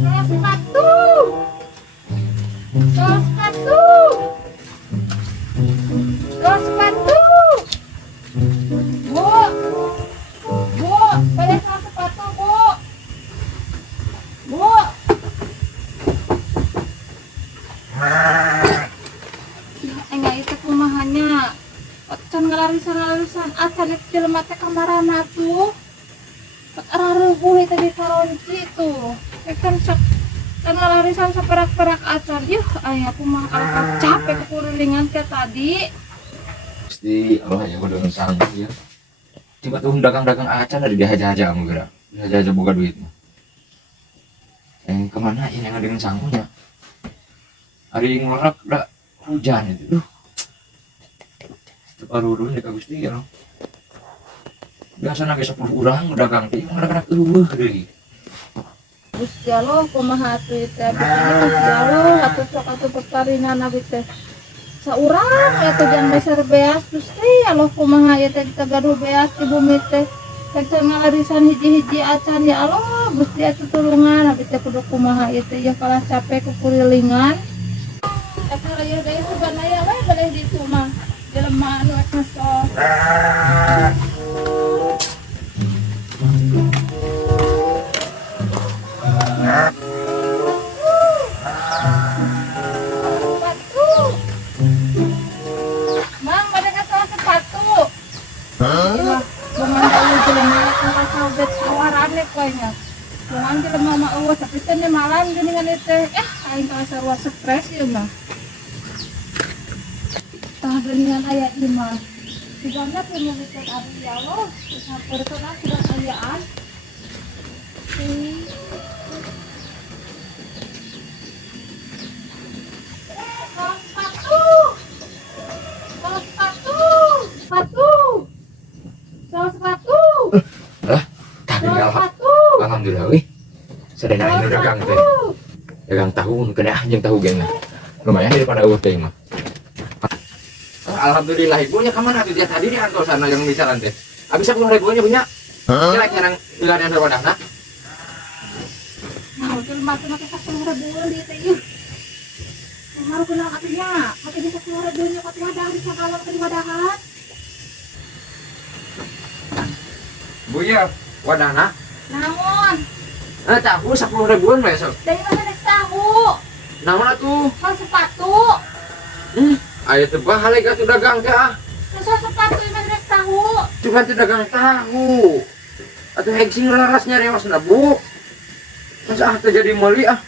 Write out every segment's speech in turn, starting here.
Sos sepatu. Sos sepatu. Sos sepatu. Bu. Bu, bayar sos sepatu, Bu. Bu. Enggak itu kumahannya. Can ngalarisan acan itu jelema teh kamarana tuh. Ararubuh tadi karonci tuh. Kan sok kan ngalarisan saperak-perak acan. Yuh, aya kumaha alka capek kekulilingan teh tadi. Pasti Allah ya udah sanggup ya. Tiba tuh dagang-dagang acan dari dihaja-haja kamu gerak. Dihaja-haja buka duit mah. Kemana ini yang dengan sanggunya? Hari ngorak udah hujan itu. Baru dulu nih Gusti ya. Biasa nage 10 orang dagang teh ngadak deh. Gusti Allah kumaha atuh teh? Gusti Allah atuh sok atuh peparinana teh. Saurang eta jangan besar beas Gusti Allah kumaha ieu teh kita gaduh beas di bumi teh. Cek ngalarisan hiji-hiji acan ya Allah Gusti atuh tulungan abi teh kudu kumaha ieu teh ya kalah capek kekulilingan. Eta aya deui sebenarnya we boleh ditu mah. Jelema anu kesel. Mang, pada ngasal sepatu. Hah? Bungan dalu jelema kan sabet awarane koynya. Bungan jelema mah eueuh tapi teh malam geuningan teh. Aing sarua stres ieu mah. Tah geuningan aya ieu mah. Digana teh mau bikin abi ya Allah. Sampurkeun sudah ayaan. Alhamdulillah weh. Sadayana ini dagang teh. Dagang tahu kena jeung tahu gengna. Lumayan daripada eueuh teh mah. Alhamdulillah ibunya kemana tuh dia tadi di antosan yang bicara teh. Habis 10.000-nya punya. Kira-kira nang pilihan sawadahna. Nah, utul mati make 10.000 di teh ieu. Haru kenal atunya. Make bisa 10.000-nya ka wadah di sakalon ke wadahan. Bu ya, wadahna. Namun, Tahu 10.000-an mah sok. dari mana tahu? Naon atuh? Hal sepatu. Aya teh bahalai ka dagang teh ah. Soal sepatu yang mana tahu? Cuma teh dagang tahu. Atuh hegsing laras nyareosna Bu. Masa teh jadi meuli ah.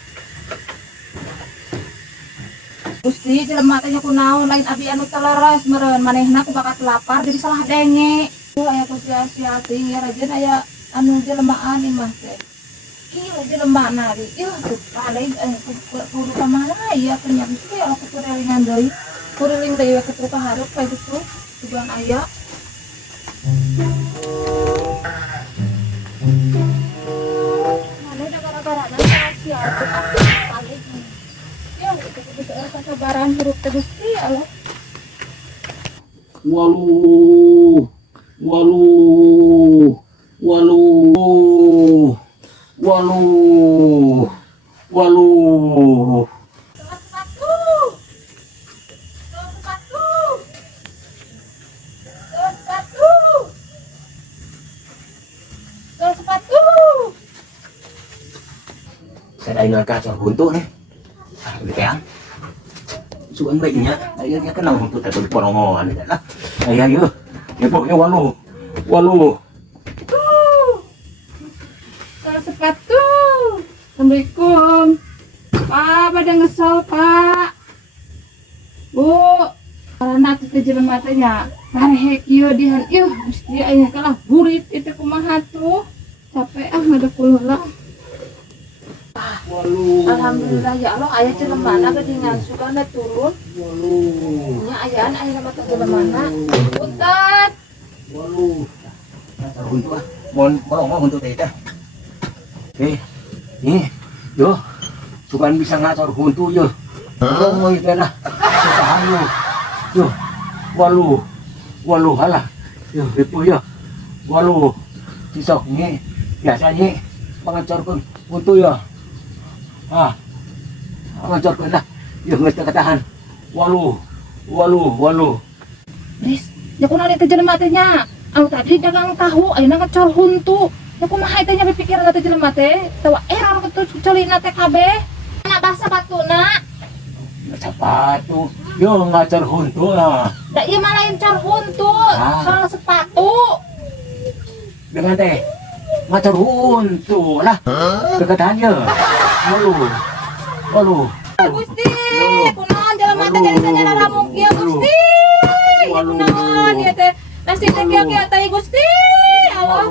Gusti jelema teh kunaon lain abi anu teleres meureun manehna ku bakat lapar jadi salah denge. Aya ku sia-sia ting ya rajin aya anu jelemaan imah teh. Ieu jelemana di. Ieu tuh lain kudu ka mana ieu teh nya Gusti Allah kekurelingan deui. Kuriling teh we ketu ka hareup ka gitu. Tujuan aya. Mana gara-gara sia paling. Ya itu bisa sabaran hirup teh Gusti Allah. Waluh, waluh, waluh, waluh, waluh. Saya dah kacau buntu nih. Gitu kan? Suan baiknya, ayahnya kenal buntu tak berporongan lah. Ayah yo, ya pokoknya waluh. Sepatu. Assalamualaikum. Pak, pada ngesel Pak. Bu, karena kita jelema teh nya karehek ieu dihan ieu mesti aya kalah burit itu kumaha tuh. Capek ngadep heula. Waluh. Alhamdulillah ya Allah aya jelemana geuningan sugana turun. Waluh. Nya ayaan aya mah teh jelemana. Punten. Waluh. Kacau buntu ah. Mau buntu teh teh. Nih, yo, cuman bisa ngacor buntu yo. Oh, itu lah. Tahan yo. Waluh halah. Yo, itu yo. Waluh. Sisok nih, biasanya mengacorkan buntu yo. Ah, ngajor ko na. Yung ngas katahan. Walu. Bris, ya ko nalit aja mate nya. Aw tadi dagang tahu ayeuna ngecor huntu. Ya kumaha teh nya pikiran teh jelema teh. Tawa error betul colina teh kabeh. Anak basa batuna. Sepatu. Yung ngajor huntu lah. Da ieu mah lain cor huntu, soal sepatu. Dengan teh. Ngajor huntu lah. Kekatahannya. Walu. Gusti, kunaon jelema teh jadi nyara mungkin Gusti. Kunaon ieu teh? Nasi teh kieu-kieu teh Gusti. Allah.